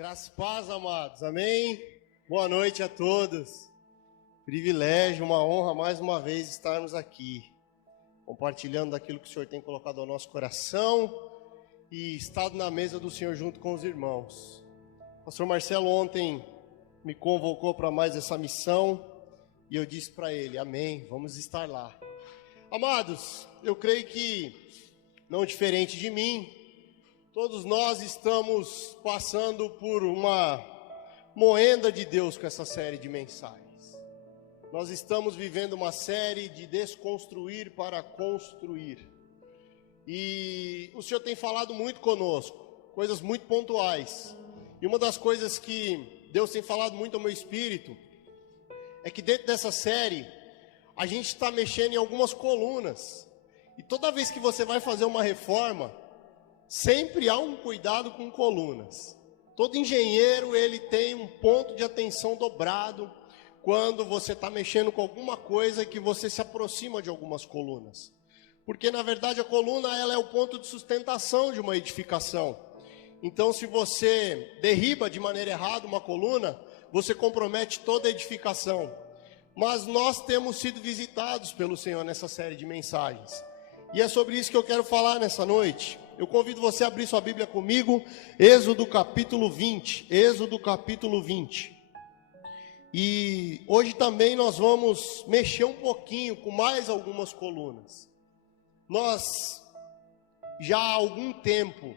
Graça e paz, amados, amém? Boa noite a todos. Privilégio, uma honra mais uma vez estarmos aqui, compartilhando daquilo que o Senhor tem colocado ao nosso coração e estado na mesa do Senhor junto com os irmãos. O pastor Marcelo ontem me convocou para mais essa missão e eu disse para ele, amém, vamos estar lá. Amados, eu creio que, não diferente de mim, todos nós estamos passando por uma moenda de Deus com essa série de mensagens. Nós estamos vivendo uma série de desconstruir para construir. E o Senhor tem falado muito conosco, coisas muito pontuais. E uma das coisas que Deus tem falado muito ao meu espírito é que dentro dessa série a gente está mexendo em algumas colunas. E toda vez que você vai fazer uma reforma, sempre há um cuidado com colunas. Todo engenheiro, ele tem um ponto de atenção dobrado quando você está mexendo com alguma coisa que você se aproxima de algumas colunas. Porque, na verdade, a coluna ela é o ponto de sustentação de uma edificação. Então, se você derriba de maneira errada uma coluna, você compromete toda a edificação. Mas nós temos sido visitados pelo Senhor nessa série de mensagens. E é sobre isso que eu quero falar nessa noite. Eu convido você a abrir sua Bíblia comigo, Êxodo capítulo 20, Êxodo capítulo 20. E hoje também nós vamos mexer um pouquinho com mais algumas colunas. Nós, já há algum tempo,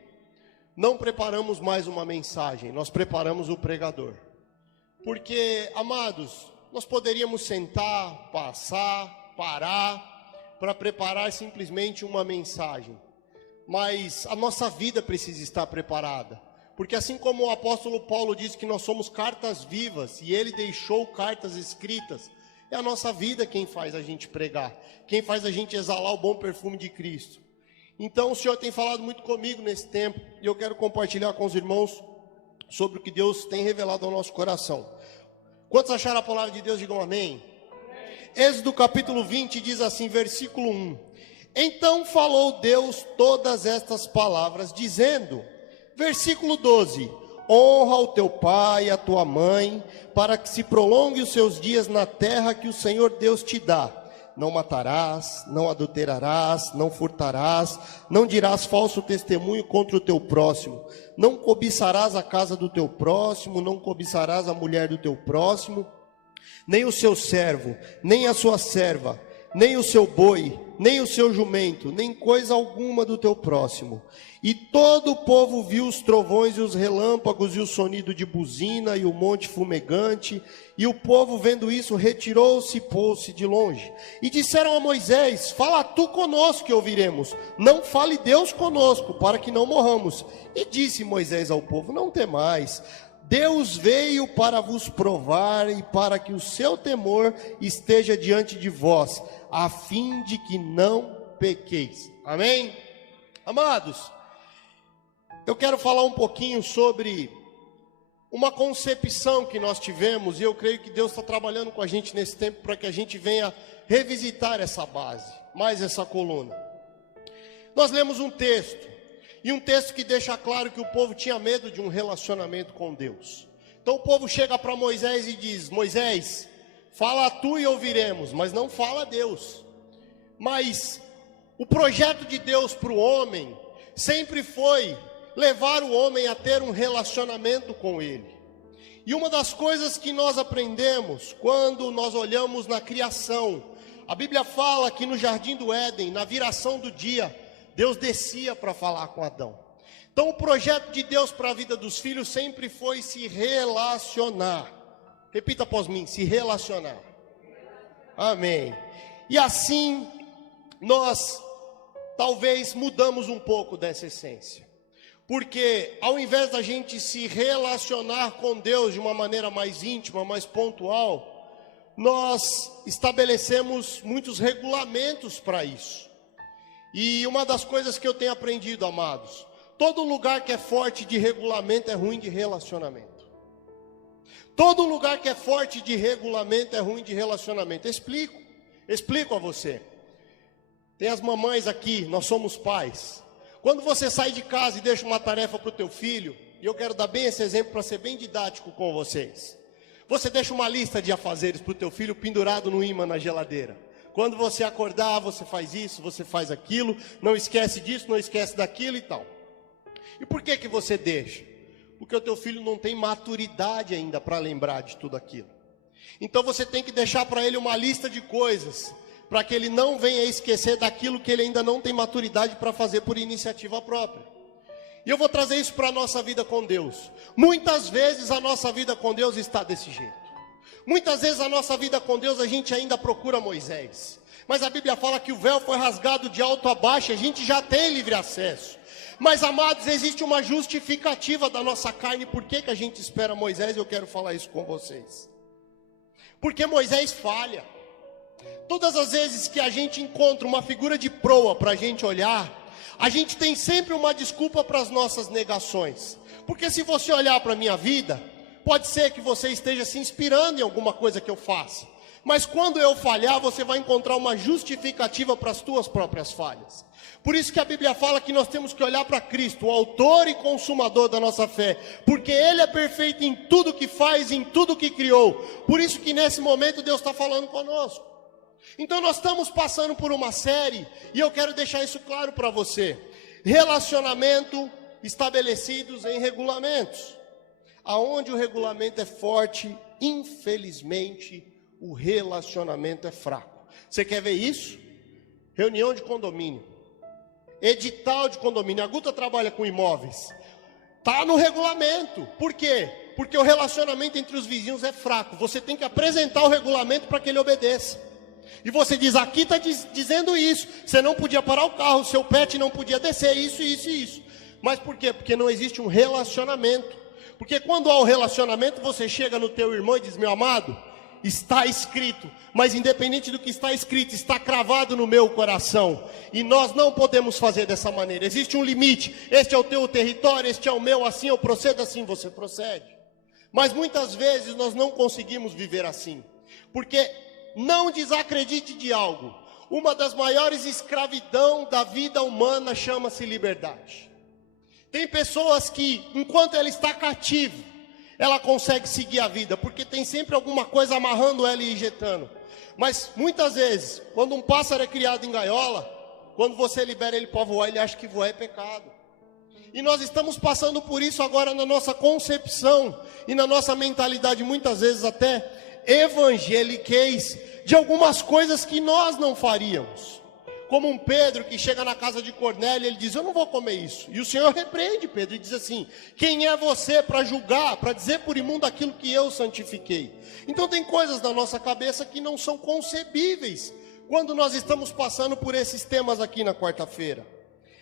não preparamos mais uma mensagem, nós preparamos o pregador. Porque, amados, nós poderíamos sentar, parar, para preparar simplesmente uma mensagem. Mas a nossa vida precisa estar preparada, porque assim como o apóstolo Paulo disse que nós somos cartas vivas, e ele deixou cartas escritas, é a nossa vida quem faz a gente pregar, quem faz a gente exalar o bom perfume de Cristo. Então o Senhor tem falado muito comigo nesse tempo, e eu quero compartilhar com os irmãos sobre o que Deus tem revelado ao nosso coração. Quantos acharam a palavra de Deus, digam amém. Êxodo capítulo 20 diz assim, versículo 1. Então falou Deus todas estas palavras, dizendo, versículo 12, honra o teu pai e a tua mãe, para que se prolongue os seus dias na terra que o Senhor Deus te dá. Não matarás, não adulterarás, não furtarás, não dirás falso testemunho contra o teu próximo, não cobiçarás a casa do teu próximo, não cobiçarás a mulher do teu próximo, nem o seu servo, nem a sua serva, nem o seu boi, nem o seu jumento, nem coisa alguma do teu próximo. E todo o povo viu os trovões e os relâmpagos e o sonido de buzina e o monte fumegante. E o povo vendo isso retirou-se e pôs-se de longe. E disseram a Moisés, fala tu conosco que ouviremos, não fale Deus conosco para que não morramos. E disse Moisés ao povo, não temais, Deus veio para vos provar e para que o seu temor esteja diante de vós, a fim de que não pequeis. Amém? Amados, eu quero falar um pouquinho sobre uma concepção que nós tivemos, e eu creio que Deus está trabalhando com a gente nesse tempo para que a gente venha revisitar essa base, mais essa coluna. Nós lemos um texto, e um texto que deixa claro que o povo tinha medo de um relacionamento com Deus. Então o povo chega para Moisés e diz, Moisés, fala tu e ouviremos, mas não fala Deus. Mas o projeto de Deus para o homem sempre foi levar o homem a ter um relacionamento com Ele. E uma das coisas que nós aprendemos quando nós olhamos na criação, a Bíblia fala que no jardim do Éden, na viração do dia, Deus descia para falar com Adão. Então o projeto de Deus para a vida dos filhos sempre foi se relacionar. Repita após mim, se relacionar. Amém. E assim nós talvez mudamos um pouco dessa essência. Porque ao invés da gente se relacionar com Deus de uma maneira mais íntima, mais pontual, nós estabelecemos muitos regulamentos para isso. E uma das coisas que eu tenho aprendido, amados, todo lugar que é forte de regulamento é ruim de relacionamento. Todo lugar que é forte de regulamento é ruim de relacionamento. Explico a você. Tem as mamães aqui, nós somos pais. Quando você sai de casa e deixa uma tarefa para o teu filho, e eu quero dar bem esse exemplo para ser bem didático com vocês. Você deixa uma lista de afazeres para o teu filho pendurado no ímã na geladeira. Quando você acordar, você faz isso, você faz aquilo, não esquece disso, não esquece daquilo e tal. E por que você deixa? Porque o teu filho não tem maturidade ainda para lembrar de tudo aquilo. Então você tem que deixar para ele uma lista de coisas, para que ele não venha esquecer daquilo que ele ainda não tem maturidade para fazer por iniciativa própria. E eu vou trazer isso para a nossa vida com Deus. Muitas vezes a nossa vida com Deus está desse jeito. Muitas vezes a nossa vida com Deus a gente ainda procura Moisés. Mas a Bíblia fala que o véu foi rasgado de alto a baixo, a gente já tem livre acesso. Mas amados, existe uma justificativa da nossa carne. Por que a gente espera Moisés? Eu quero falar isso com vocês. Porque Moisés falha. Todas as vezes que a gente encontra uma figura de proa para a gente olhar, a gente tem sempre uma desculpa para as nossas negações. Porque se você olhar para a minha vida, pode ser que você esteja se inspirando em alguma coisa que eu faça. Mas quando eu falhar, você vai encontrar uma justificativa para as tuas próprias falhas. Por isso que a Bíblia fala que nós temos que olhar para Cristo, o autor e consumador da nossa fé. Porque Ele é perfeito em tudo que faz, em tudo que criou. Por isso que nesse momento Deus está falando conosco. Então nós estamos passando por uma série, e eu quero deixar isso claro para você. Relacionamento estabelecidos em regulamentos. Aonde o regulamento é forte, infelizmente, o relacionamento é fraco. Você quer ver isso? Reunião de condomínio, edital de condomínio. A Guta trabalha com imóveis. Está no regulamento. Por quê? Porque o relacionamento entre os vizinhos é fraco. Você tem que apresentar o regulamento para que ele obedeça. E você diz, aqui está dizendo isso. Você não podia parar o carro, seu pet não podia descer, isso, isso e isso. Mas por quê? Porque não existe um relacionamento. Porque quando há um relacionamento, você chega no teu irmão e diz, meu amado, está escrito. Mas independente do que está escrito, está cravado no meu coração. E nós não podemos fazer dessa maneira. Existe um limite. Este é o teu território, este é o meu, assim eu procedo, assim você procede. Mas muitas vezes nós não conseguimos viver assim. Porque não desacredite de algo. Uma das maiores escravidão da vida humana chama-se liberdade. Tem pessoas que, enquanto ela está cativa, ela consegue seguir a vida, porque tem sempre alguma coisa amarrando ela e injetando. Mas muitas vezes, quando um pássaro é criado em gaiola, quando você libera ele para voar, ele acha que voar é pecado. E nós estamos passando por isso agora na nossa concepção e na nossa mentalidade, muitas vezes até evangeliquez, de algumas coisas que nós não faríamos. Como um Pedro que chega na casa de Cornélio, ele diz, eu não vou comer isso. E o Senhor repreende Pedro e diz assim, quem é você para julgar, para dizer por imundo aquilo que eu santifiquei? Então tem coisas na nossa cabeça que não são concebíveis, quando nós estamos passando por esses temas aqui na quarta-feira.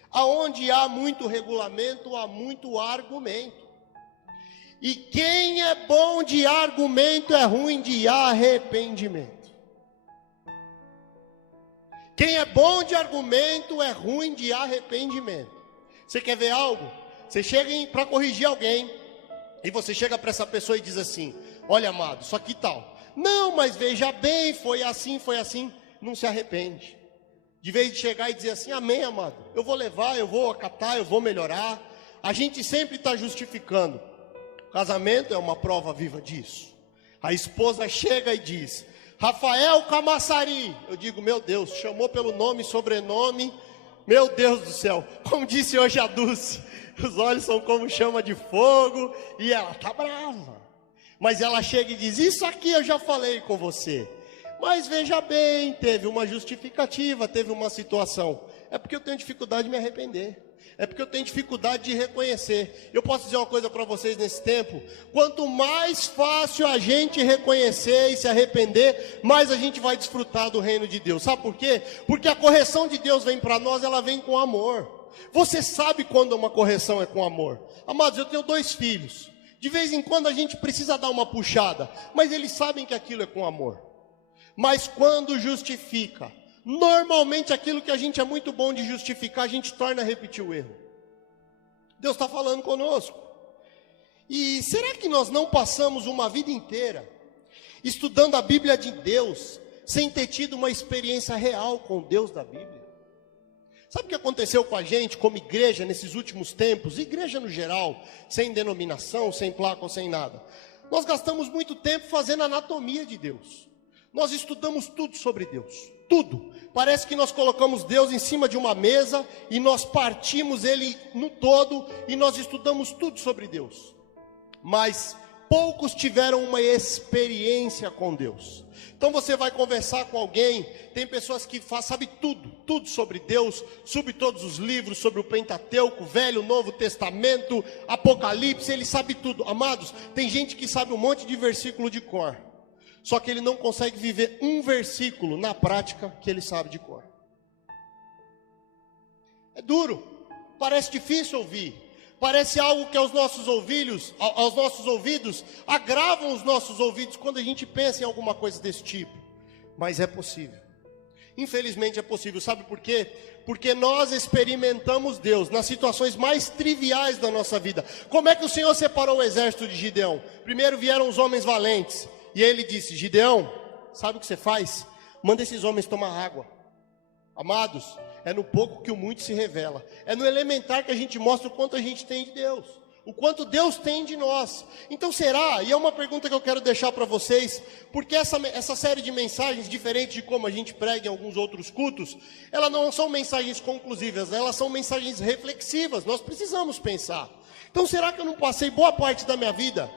Aonde há muito regulamento, há muito argumento. E quem é bom de argumento é ruim de arrependimento. Quem é bom de argumento é ruim de arrependimento. Você quer ver algo? Você chega para corrigir alguém, e você chega para essa pessoa e diz assim, olha amado, isso aqui tal. Não, mas veja bem, foi assim, não se arrepende. De vez de chegar e dizer assim, amém amado, eu vou levar, eu vou acatar, eu vou melhorar. A gente sempre está justificando. O casamento é uma prova viva disso. A esposa chega e diz, Rafael Camaçari. Eu digo, meu Deus, chamou pelo nome e sobrenome. Meu Deus do céu. Como disse hoje a Dulce, os olhos são como chama de fogo. E ela está brava. Mas ela chega e diz, isso aqui eu já falei com você. Mas veja bem, teve uma justificativa, teve uma situação. É porque eu tenho dificuldade de me arrepender. É porque eu tenho dificuldade de reconhecer. Eu posso dizer uma coisa para vocês nesse tempo. Quanto mais fácil a gente reconhecer e se arrepender, mais a gente vai desfrutar do reino de Deus. Sabe por quê? Porque a correção de Deus vem para nós, ela vem com amor. Você sabe quando uma correção é com amor. Amados, eu tenho 2 filhos. De vez em quando a gente precisa dar uma puxada, mas eles sabem que aquilo é com amor. Mas quando justifica, normalmente aquilo que a gente é muito bom de justificar, a gente torna a repetir o erro. Deus está falando conosco. E será que nós não passamos uma vida inteira estudando a Bíblia de Deus, sem ter tido uma experiência real com o Deus da Bíblia? Sabe o que aconteceu com a gente, como igreja, nesses últimos tempos? Igreja no geral, sem denominação, sem placa ou sem nada. Nós gastamos muito tempo fazendo anatomia de Deus. Nós estudamos tudo sobre Deus, tudo. Parece que nós colocamos Deus em cima de uma mesa e nós partimos Ele no todo e nós estudamos tudo sobre Deus. Mas poucos tiveram uma experiência com Deus. Então você vai conversar com alguém, tem pessoas que sabem tudo sobre Deus, sobre todos os livros, sobre o Pentateuco, Velho, Novo Testamento, Apocalipse, ele sabe tudo. Amados, tem gente que sabe um monte de versículo de cor, só que ele não consegue viver um versículo na prática que ele sabe de cor. É duro, parece difícil ouvir. Parece algo que aos nossos ouvidos agravam os nossos ouvidos quando a gente pensa em alguma coisa desse tipo. Mas é possível. Infelizmente é possível. Sabe por quê? Porque nós experimentamos Deus nas situações mais triviais da nossa vida. Como é que o Senhor separou o exército de Gideão? Primeiro vieram os homens valentes. E ele disse: Gideão, sabe o que você faz? Manda esses homens tomar água. Amados, é no pouco que o muito se revela. É no elementar que a gente mostra o quanto a gente tem de Deus, o quanto Deus tem de nós. Então será, e é uma pergunta que eu quero deixar para vocês, porque essa série de mensagens, diferente de como a gente prega em alguns outros cultos, elas não são mensagens conclusivas, elas são mensagens reflexivas. Nós precisamos pensar. Então será que eu não passei boa parte da minha vida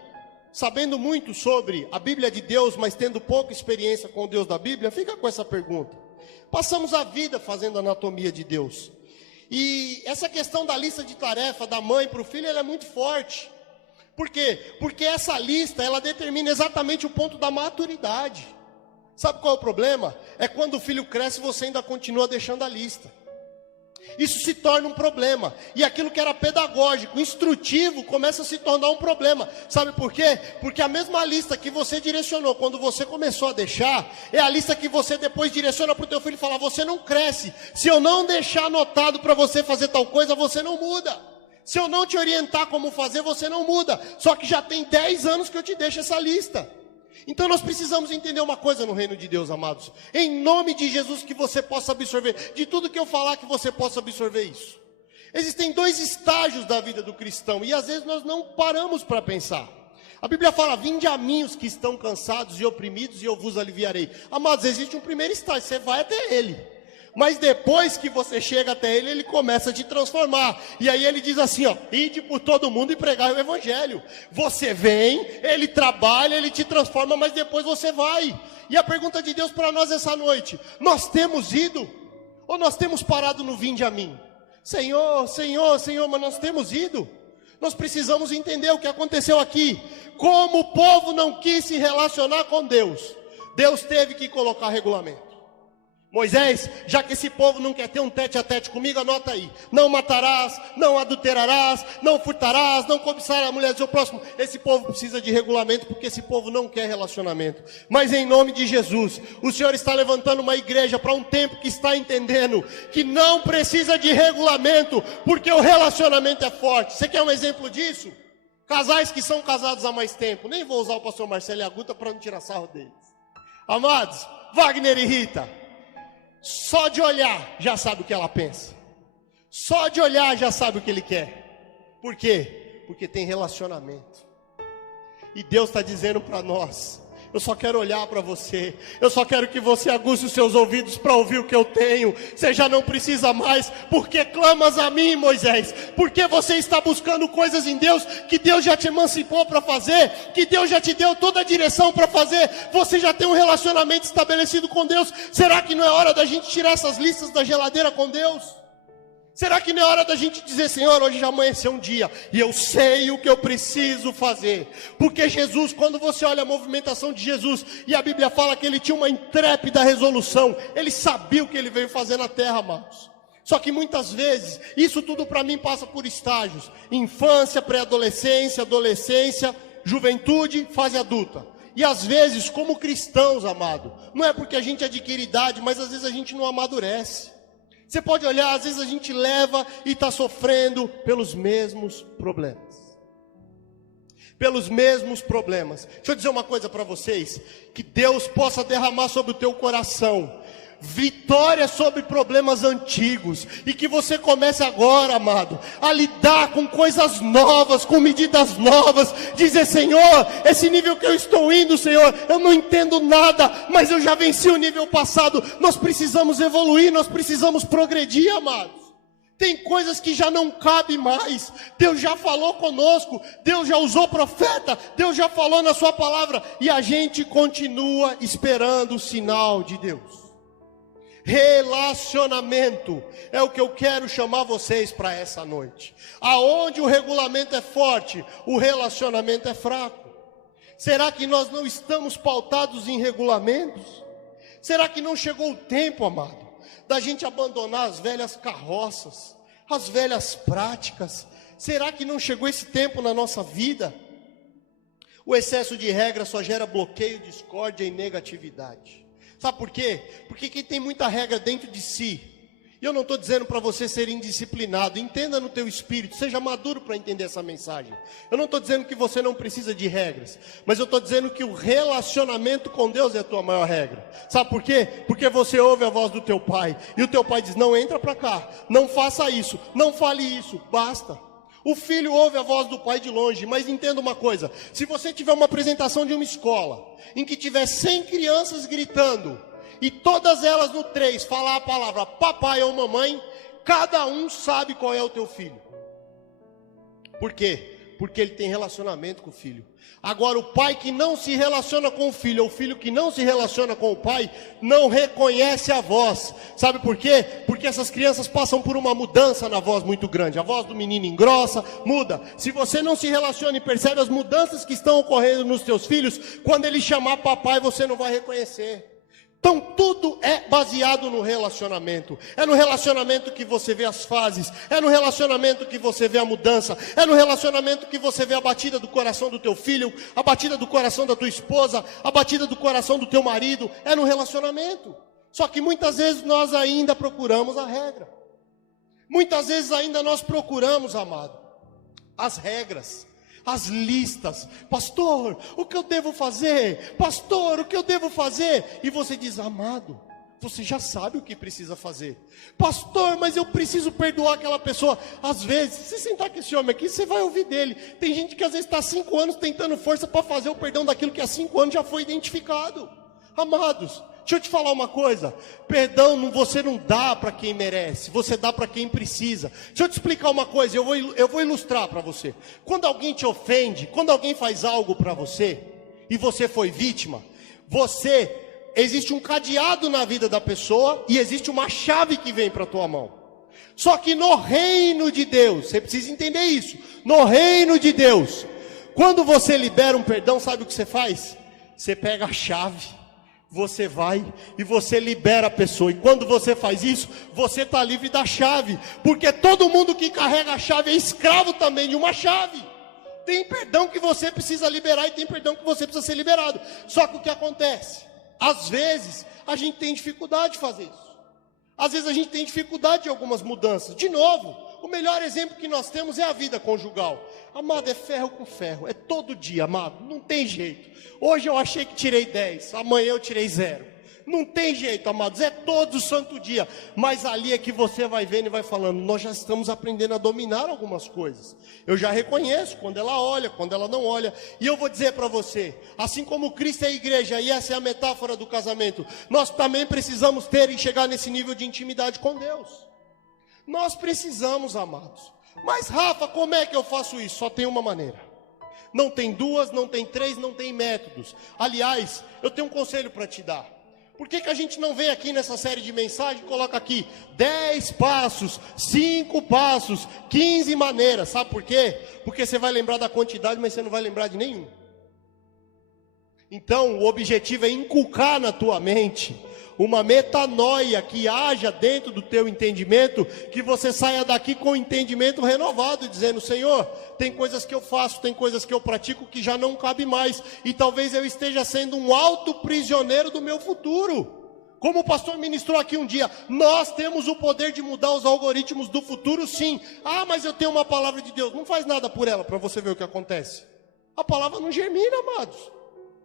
sabendo muito sobre a Bíblia de Deus, mas tendo pouca experiência com o Deus da Bíblia? Fica com essa pergunta. Passamos a vida fazendo anatomia de Deus. E essa questão da lista de tarefa da mãe para o filho, ela é muito forte. Por quê? Porque essa lista, ela determina exatamente o ponto da maturidade. Sabe qual é o problema? É quando o filho cresce e você ainda continua deixando a lista. Isso se torna um problema. E aquilo que era pedagógico, instrutivo, começa a se tornar um problema. Sabe por quê? Porque a mesma lista que você direcionou quando você começou a deixar, é a lista que você depois direciona para o teu filho e fala: você não cresce. Se eu não deixar anotado para você fazer tal coisa, você não muda. Se eu não te orientar como fazer, você não muda. Só que já tem 10 anos que eu te deixo essa lista. Então nós precisamos entender uma coisa no reino de Deus, amados. Em nome de Jesus, que você possa absorver, de tudo que eu falar, que você possa absorver isso. Existem 2 estágios da vida do cristão, e às vezes nós não paramos para pensar. A Bíblia fala: vinde a mim os que estão cansados e oprimidos, e eu vos aliviarei. Amados, existe um primeiro estágio, você vai até ele. Mas depois que você chega até ele, ele começa a te transformar. E aí ele diz assim, ó: ide por todo mundo e pregai o evangelho. Você vem, ele trabalha, ele te transforma, mas depois você vai. E a pergunta de Deus para nós essa noite: nós temos ido? Ou nós temos parado no vinde a mim? Senhor, Senhor, Senhor, mas nós temos ido? Nós precisamos entender o que aconteceu aqui. Como o povo não quis se relacionar com Deus, Deus teve que colocar regulamento. Moisés, já que esse povo não quer ter um tete-a-tete comigo, anota aí: não matarás, não adulterarás, não furtarás, não cobiçarás a mulher do seu próximo. Esse povo precisa de regulamento, porque esse povo não quer relacionamento. Mas em nome de Jesus, o Senhor está levantando uma igreja para um tempo que está entendendo que não precisa de regulamento, porque o relacionamento é forte. Você quer um exemplo disso? Casais que são casados há mais tempo. Nem vou usar o pastor Marcelo e a Guta para não tirar sarro deles. Amados, Wagner e Rita, só de olhar já sabe o que ela pensa. Só de olhar já sabe o que ele quer. Por quê? Porque tem relacionamento. E Deus está dizendo para nós: eu só quero olhar para você. Eu só quero que você aguce os seus ouvidos para ouvir o que eu tenho. Você já não precisa mais. Porque clamas a mim, Moisés? Porque você está buscando coisas em Deus que Deus já te emancipou para fazer, que Deus já te deu toda a direção para fazer. Você já tem um relacionamento estabelecido com Deus. Será que não é hora da gente tirar essas listas da geladeira com Deus? Será que não é hora da gente dizer: Senhor, hoje já amanheceu um dia e eu sei o que eu preciso fazer? Porque Jesus, quando você olha a movimentação de Jesus, e a Bíblia fala que ele tinha uma intrépida resolução, ele sabia o que ele veio fazer na terra, amados. Só que muitas vezes, isso tudo para mim passa por estágios: infância, pré-adolescência, adolescência, juventude, fase adulta. E às vezes, como cristãos, amado, não é porque a gente adquire idade, mas às vezes a gente não amadurece. Você pode olhar, às vezes a gente leva e está sofrendo pelos mesmos problemas. Pelos mesmos problemas. Deixa eu dizer uma coisa para vocês: que Deus possa derramar sobre o teu coração vitória sobre problemas antigos, e que você comece agora, amado, a lidar com coisas novas, com medidas novas, dizer: Senhor, esse nível que eu estou indo, Senhor, eu não entendo nada, mas eu já venci o nível passado. Nós precisamos evoluir, nós precisamos progredir, amados. Tem coisas que já não cabem mais. Deus já falou conosco, Deus já usou profeta, Deus já falou na sua palavra, e a gente continua esperando o sinal de Deus. Relacionamento é o que eu quero chamar vocês para essa noite. Aonde o regulamento é forte, o relacionamento é fraco. Será que nós não estamos pautados em regulamentos? Será que não chegou o tempo, amado, da gente abandonar as velhas carroças, as velhas práticas? Será que não chegou esse tempo na nossa vida? O excesso de regra só gera bloqueio, discórdia e negatividade. Sabe por quê? Porque quem tem muita regra dentro de si, e eu não estou dizendo para você ser indisciplinado, entenda no teu espírito, seja maduro para entender essa mensagem. Eu não estou dizendo que você não precisa de regras, mas eu estou dizendo que o relacionamento com Deus é a tua maior regra. Sabe por quê? Porque você ouve a voz do teu pai, e o teu pai diz: não entra para cá, não faça isso, não fale isso, basta. O filho ouve a voz do pai de longe, mas entenda uma coisa: se você tiver uma apresentação de uma escola, em que tiver 100 crianças gritando, e todas elas no 3 falar a palavra papai ou mamãe, cada um sabe qual é o teu filho. Por quê? Porque ele tem relacionamento com o filho. Agora, o pai que não se relaciona com o filho, ou o filho que não se relaciona com o pai, não reconhece a voz. Sabe por quê? Porque essas crianças passam por uma mudança na voz muito grande. A voz do menino engrossa, muda. Se você não se relaciona e percebe as mudanças que estão ocorrendo nos teus filhos, quando ele chamar papai, você não vai reconhecer. Então tudo é baseado no relacionamento. É no relacionamento que você vê as fases. É no relacionamento que você vê a mudança. É no relacionamento que você vê a batida do coração do teu filho, a batida do coração da tua esposa, a batida do coração do teu marido. É no relacionamento. Só que muitas vezes nós ainda procuramos a regra. Muitas vezes ainda nós procuramos, amado, as regras, as listas. Pastor, o que eu devo fazer? Pastor, o que eu devo fazer? E você diz: amado, você já sabe o que precisa fazer. Pastor, mas eu preciso perdoar aquela pessoa. Às vezes, se sentar com esse homem aqui, você vai ouvir dele. Tem gente que às vezes está há 5 anos tentando força para fazer o perdão daquilo que há 5 anos já foi identificado. Amados, deixa eu te falar uma coisa: perdão você não dá para quem merece, você dá para quem precisa. Deixa eu te explicar uma coisa, eu vou ilustrar para você. Quando alguém te ofende, quando alguém faz algo para você, e você foi vítima, existe um cadeado na vida da pessoa, e existe uma chave que vem para a tua mão. Só que no reino de Deus, você precisa entender isso, no reino de Deus, quando você libera um perdão, sabe o que você faz? Você pega a chave, você vai e você libera a pessoa. E quando você faz isso, você está livre da chave. Porque todo mundo que carrega a chave é escravo também de uma chave. Tem perdão que você precisa liberar e tem perdão que você precisa ser liberado. Só que o que acontece? Às vezes a gente tem dificuldade de fazer isso. Às vezes a gente tem dificuldade de algumas mudanças. De novo, o melhor exemplo que nós temos é a vida conjugal. Amado, é ferro com ferro, é todo dia, amado, não tem jeito. Hoje eu achei que tirei 10, amanhã eu tirei 0. Não tem jeito, amados, é todo santo dia. Mas ali é que você vai vendo e vai falando: nós já estamos aprendendo a dominar algumas coisas. Eu já reconheço quando ela olha, quando ela não olha. E eu vou dizer para você, assim como Cristo é a igreja, e essa é a metáfora do casamento, nós também precisamos ter e chegar nesse nível de intimidade com Deus. Nós precisamos, amados. Mas Rafa, como é que eu faço isso? Só tem uma maneira. Não tem 2, não tem 3, não tem métodos. Aliás, eu tenho um conselho para te dar. Por que a gente não vem aqui nessa série de mensagens e coloca aqui 10 passos, 5 passos, 15 maneiras? Sabe por quê? Porque você vai lembrar da quantidade, mas você não vai lembrar de nenhum. Então, o objetivo é inculcar na tua mente uma metanoia que haja dentro do teu entendimento, que você saia daqui com o entendimento renovado, dizendo: Senhor, tem coisas que eu faço, tem coisas que eu pratico que já não cabe mais, e talvez eu esteja sendo um alto prisioneiro do meu futuro. Como o pastor ministrou aqui um dia, nós temos o poder de mudar os algoritmos do futuro, sim. Ah, mas eu tenho uma palavra de Deus. Não faz nada por ela, para você ver o que acontece. A palavra não germina, amados.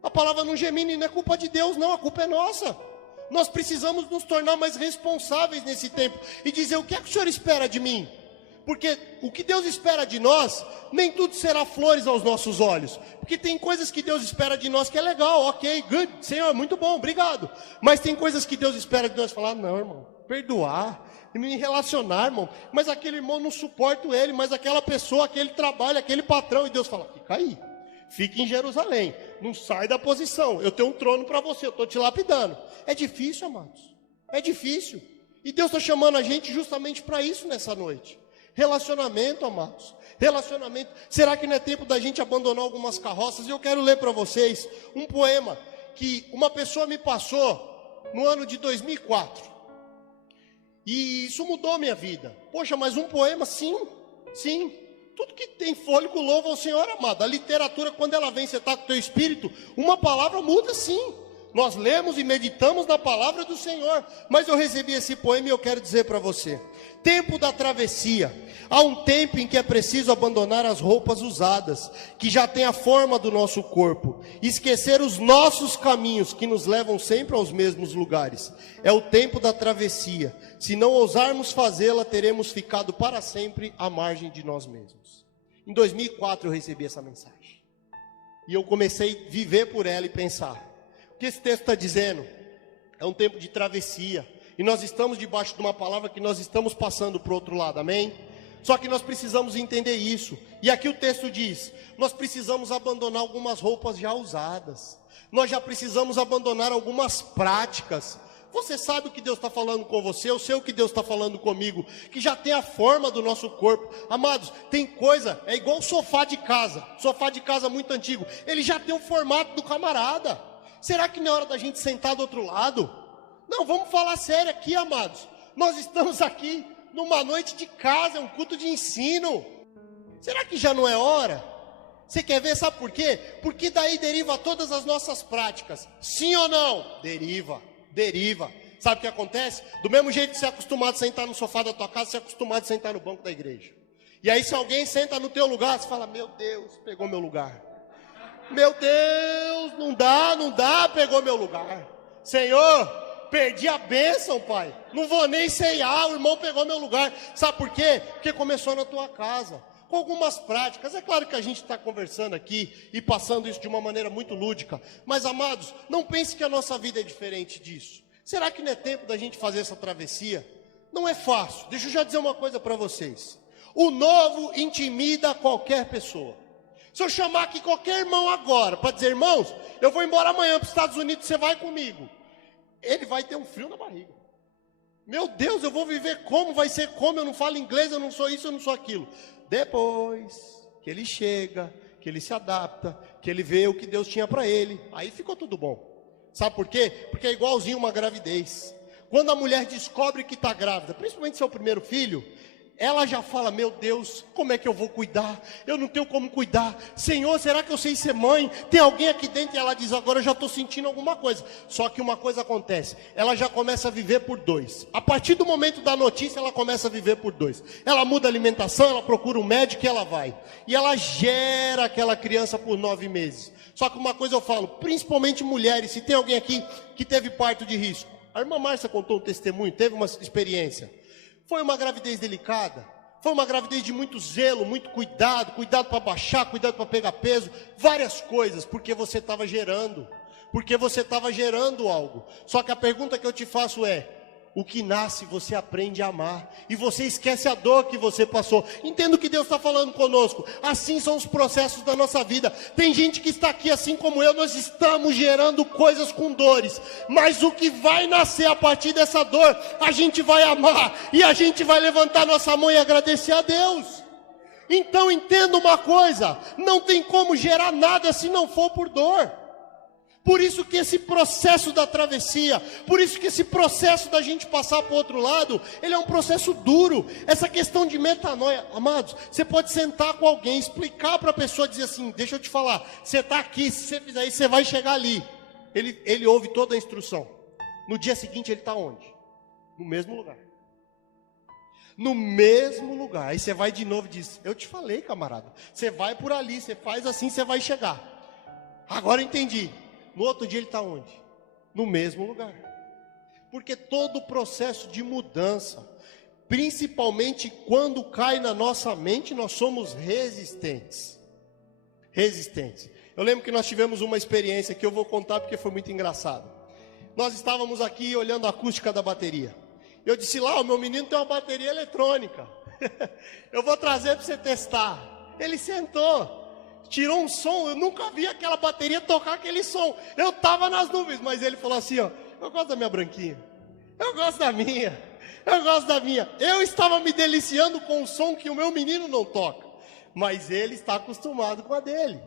A palavra não germina, e não é culpa de Deus não, a culpa é nossa. Nós precisamos nos tornar mais responsáveis nesse tempo e dizer: o que é que o Senhor espera de mim? Porque o que Deus espera de nós, nem tudo será flores aos nossos olhos. Porque tem coisas que Deus espera de nós que é legal, ok, good, Senhor, muito bom, obrigado. Mas tem coisas que Deus espera de nós, falar: não, irmão, perdoar, me relacionar, irmão. Mas aquele irmão, não suporto ele, mas aquela pessoa, aquele trabalho, aquele patrão. E Deus fala: fica aí, fica em Jerusalém, não sai da posição, eu tenho um trono para você, eu estou te lapidando. É difícil, amados, é difícil. E Deus está chamando a gente justamente para isso nessa noite. Relacionamento, amados, relacionamento. Será que não é tempo da gente abandonar algumas carroças? E eu quero ler para vocês um poema que uma pessoa me passou no ano de 2004. E isso mudou minha vida. Poxa, mas um poema, sim. Tudo que tem fôlego louva ao Senhor, amado. A literatura, quando ela vem, você está com o teu espírito, uma palavra muda, sim. Nós lemos e meditamos na palavra do Senhor. Mas eu recebi esse poema e eu quero dizer para você: tempo da travessia. Há um tempo em que é preciso abandonar as roupas usadas, que já têm a forma do nosso corpo, esquecer os nossos caminhos, que nos levam sempre aos mesmos lugares. É o tempo da travessia. Se não ousarmos fazê-la, teremos ficado para sempre à margem de nós mesmos. Em 2004 eu recebi essa mensagem. E eu comecei a viver por ela e pensar: o que esse texto está dizendo? É um tempo de travessia. E nós estamos debaixo de uma palavra que nós estamos passando para o outro lado, amém? Só que nós precisamos entender isso. E aqui o texto diz: nós precisamos abandonar algumas roupas já usadas. Nós já precisamos abandonar algumas práticas. Você sabe o que Deus está falando com você, eu sei o que Deus está falando comigo, que já tem a forma do nosso corpo. Amados, tem coisa, é igual o sofá de casa muito antigo. Ele já tem o formato do camarada. Será que não é hora da gente sentar do outro lado? Não, vamos falar sério aqui, amados. Nós estamos aqui numa noite de casa, é um culto de ensino. Será que já não é hora? Você quer ver, sabe por quê? Porque daí deriva todas as nossas práticas. Sim ou não? Deriva. Sabe o que acontece? Do mesmo jeito que você é acostumado a sentar no sofá da tua casa, você é acostumado a sentar no banco da igreja. E aí se alguém senta no teu lugar, você fala: meu Deus, pegou meu lugar. Meu Deus, não dá, pegou meu lugar. Senhor, perdi a bênção, Pai. Não vou nem ceiar, o irmão pegou meu lugar. Sabe por quê? Porque começou na tua casa, com algumas práticas. É claro que a gente está conversando aqui e passando isso de uma maneira muito lúdica. Mas, amados, não pense que a nossa vida é diferente disso. Será que não é tempo da gente fazer essa travessia? Não é fácil. Deixa eu já dizer uma coisa para vocês. O novo intimida qualquer pessoa. Se eu chamar aqui qualquer irmão agora para dizer: irmãos, eu vou embora amanhã para os Estados Unidos, você vai comigo. Ele vai ter um frio na barriga. Meu Deus, eu vou viver como? Vai ser como? Eu não falo inglês, eu não sou isso, eu não sou aquilo. Depois que ele chega, que ele se adapta, que ele vê o que Deus tinha para ele, aí ficou tudo bom. Sabe por quê? Porque é igualzinho uma gravidez. Quando a mulher descobre que está grávida, principalmente seu primeiro filho, ela já fala: meu Deus, como é que eu vou cuidar? Eu não tenho como cuidar. Senhor, será que eu sei ser mãe? Tem alguém aqui dentro? E ela diz: agora eu já estou sentindo alguma coisa. Só que uma coisa acontece, ela já começa a viver por dois. A partir do momento da notícia, ela começa a viver por dois. Ela muda a alimentação, ela procura um médico e ela vai. E ela gera aquela criança por 9 meses. Só que uma coisa eu falo, principalmente mulheres, se tem alguém aqui que teve parto de risco. A irmã Márcia contou um testemunho, teve uma experiência. Foi uma gravidez delicada, foi uma gravidez de muito zelo, muito cuidado para baixar, cuidado para pegar peso, várias coisas, porque você estava gerando algo. Só que a pergunta que eu te faço é: o que nasce você aprende a amar, e você esquece a dor que você passou. Entenda o que Deus está falando conosco. Assim são os processos da nossa vida. Tem gente que está aqui assim como eu, nós estamos gerando coisas com dores, mas o que vai nascer a partir dessa dor, a gente vai amar, e a gente vai levantar nossa mão e agradecer a Deus. Então entenda uma coisa: não tem como gerar nada se não for por dor. Por isso que esse processo da travessia, por isso que esse processo da gente passar para o outro lado, ele é um processo duro. Essa questão de metanoia, amados, você pode sentar com alguém, explicar para a pessoa, dizer assim: deixa eu te falar, você está aqui, se você fizer isso, você vai chegar ali. Ele ouve toda a instrução. No dia seguinte ele está onde? No mesmo lugar. No mesmo lugar. Aí você vai de novo e diz: eu te falei, camarada, você vai por ali, você faz assim, você vai chegar. Agora eu entendi. No outro dia ele está onde? No mesmo lugar. Porque todo processo de mudança, principalmente quando cai na nossa mente, nós somos resistentes. Resistentes. Eu lembro que nós tivemos uma experiência que eu vou contar porque foi muito engraçado. Nós estávamos aqui olhando a acústica da bateria. Eu disse lá, o meu menino tem uma bateria eletrônica. Eu vou trazer para você testar. Ele sentou, tirou um som. Eu nunca vi aquela bateria tocar aquele som. Eu estava nas nuvens, mas ele falou assim, ó, eu gosto da minha branquinha. Eu gosto da minha. Eu gosto da minha. Eu estava me deliciando com o som que o meu menino não toca. Mas ele está acostumado com a dele.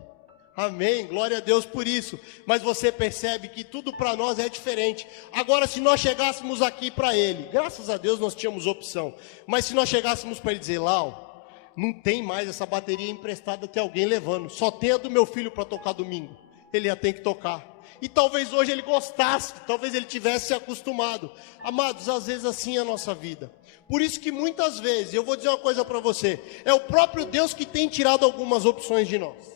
Amém, glória a Deus por isso. Mas você percebe que tudo para nós é diferente. Agora, se nós chegássemos aqui para ele, graças a Deus nós tínhamos opção. Mas se nós chegássemos para ele dizer, Lau, não tem mais essa bateria emprestada, tem alguém levando. Só tem a do meu filho para tocar domingo. Ele ia ter que tocar. E talvez hoje ele gostasse, talvez ele tivesse se acostumado. Amados, às vezes assim é a nossa vida. Por isso que muitas vezes, eu vou dizer uma coisa para você, é o próprio Deus que tem tirado algumas opções de nós.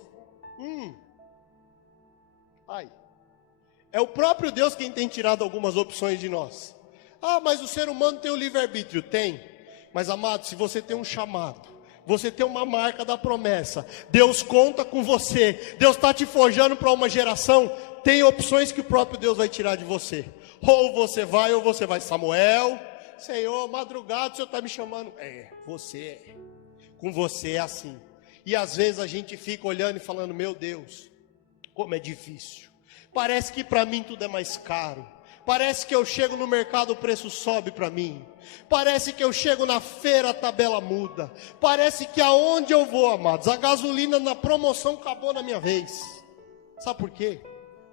É o próprio Deus quem tem tirado algumas opções de nós. Ah, mas o ser humano tem o livre-arbítrio. Tem. Mas, amado, se você tem um chamado, você tem uma marca da promessa, Deus conta com você, Deus está te forjando para uma geração, tem opções que o próprio Deus vai tirar de você. Ou você vai, Samuel, Senhor, madrugada, o Senhor está me chamando. Você. Com você é assim. E às vezes a gente fica olhando e falando, meu Deus, como é difícil. Parece que para mim tudo é mais caro. Parece que eu chego no mercado, o preço sobe para mim. Parece que eu chego na feira, a tabela muda. Parece que aonde eu vou, amados, a gasolina na promoção acabou na minha vez. Sabe por quê?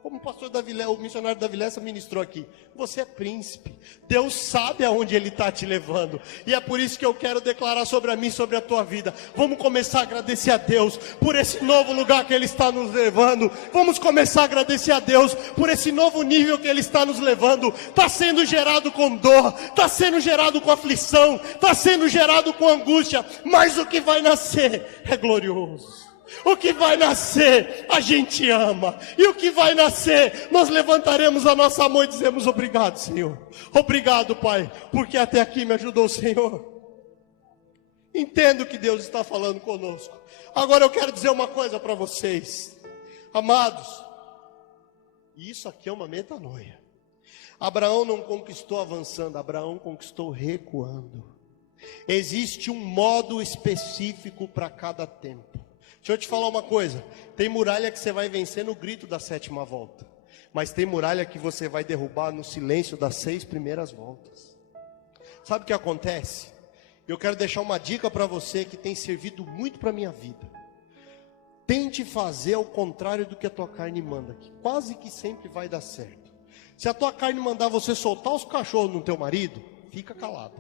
Como o pastor Davilé, o missionário Davilé ministrou aqui, você é príncipe, Deus sabe aonde Ele está te levando, e é por isso que eu quero declarar sobre a mim, sobre a tua vida. Vamos começar a agradecer a Deus, por esse novo lugar que Ele está nos levando. Vamos começar a agradecer a Deus, por esse novo nível que Ele está nos levando. Está sendo gerado com dor, está sendo gerado com aflição, está sendo gerado com angústia, mas o que vai nascer é glorioso. O que vai nascer, a gente ama. E o que vai nascer, nós levantaremos a nossa mão e dizemos obrigado, Senhor. Obrigado, Pai, porque até aqui me ajudou o Senhor. Entendo que Deus está falando conosco. Agora eu quero dizer uma coisa para vocês, amados. E isso aqui é uma metanoia. Abraão não conquistou avançando, Abraão conquistou recuando. Existe um modo específico para cada tempo. Deixa eu te falar uma coisa, tem muralha que você vai vencer no grito da 7ª volta, mas tem muralha que você vai derrubar no silêncio das 6 primeiras voltas. Sabe o que acontece? Eu quero deixar uma dica para você que tem servido muito para a minha vida. Tente fazer ao contrário do que a tua carne manda, que quase que sempre vai dar certo. Se a tua carne mandar você soltar os cachorros no teu marido, fica calado.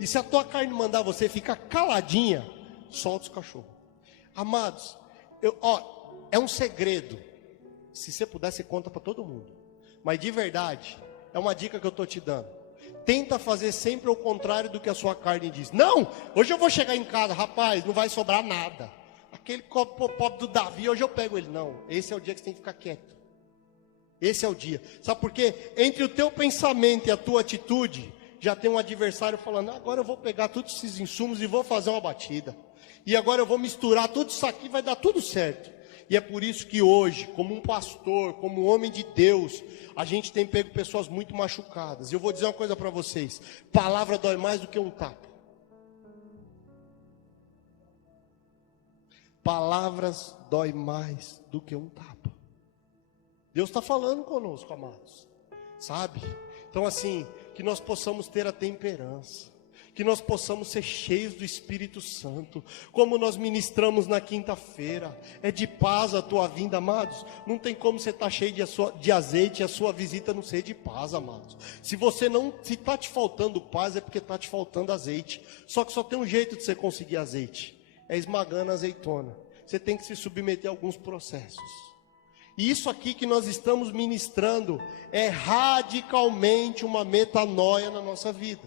E se a tua carne mandar você ficar caladinha, solta os cachorros. Amados, é um segredo. Se você puder, você conta para todo mundo. Mas de verdade, é uma dica que eu estou te dando. Tenta fazer sempre o contrário do que a sua carne diz. Não, hoje eu vou chegar em casa, rapaz, não vai sobrar nada. Aquele pobre do Davi, hoje eu pego ele. Não, esse é o dia que você tem que ficar quieto. Esse é o dia. Sabe por quê? Entre o teu pensamento e a tua atitude, já tem um adversário falando, agora eu vou pegar todos esses insumos e vou fazer uma batida. E agora eu vou misturar tudo isso aqui, vai dar tudo certo. E é por isso que hoje, como um pastor, como um homem de Deus, a gente tem pego pessoas muito machucadas. E eu vou dizer uma coisa para vocês, palavra dói mais do que um tapa. Palavras dói mais do que um tapa. Deus está falando conosco, amados, sabe? Então assim, que nós possamos ter a temperança, que nós possamos ser cheios do Espírito Santo, como nós ministramos na quinta-feira. É de paz a tua vinda, amados. Não tem como você estar cheio de azeite e a sua visita não ser de paz, amados. Se está te faltando paz, é porque está te faltando azeite. Só que só tem um jeito de você conseguir azeite, é esmagando a azeitona. Você tem que se submeter a alguns processos. E isso aqui que nós estamos ministrando é radicalmente uma metanoia na nossa vida.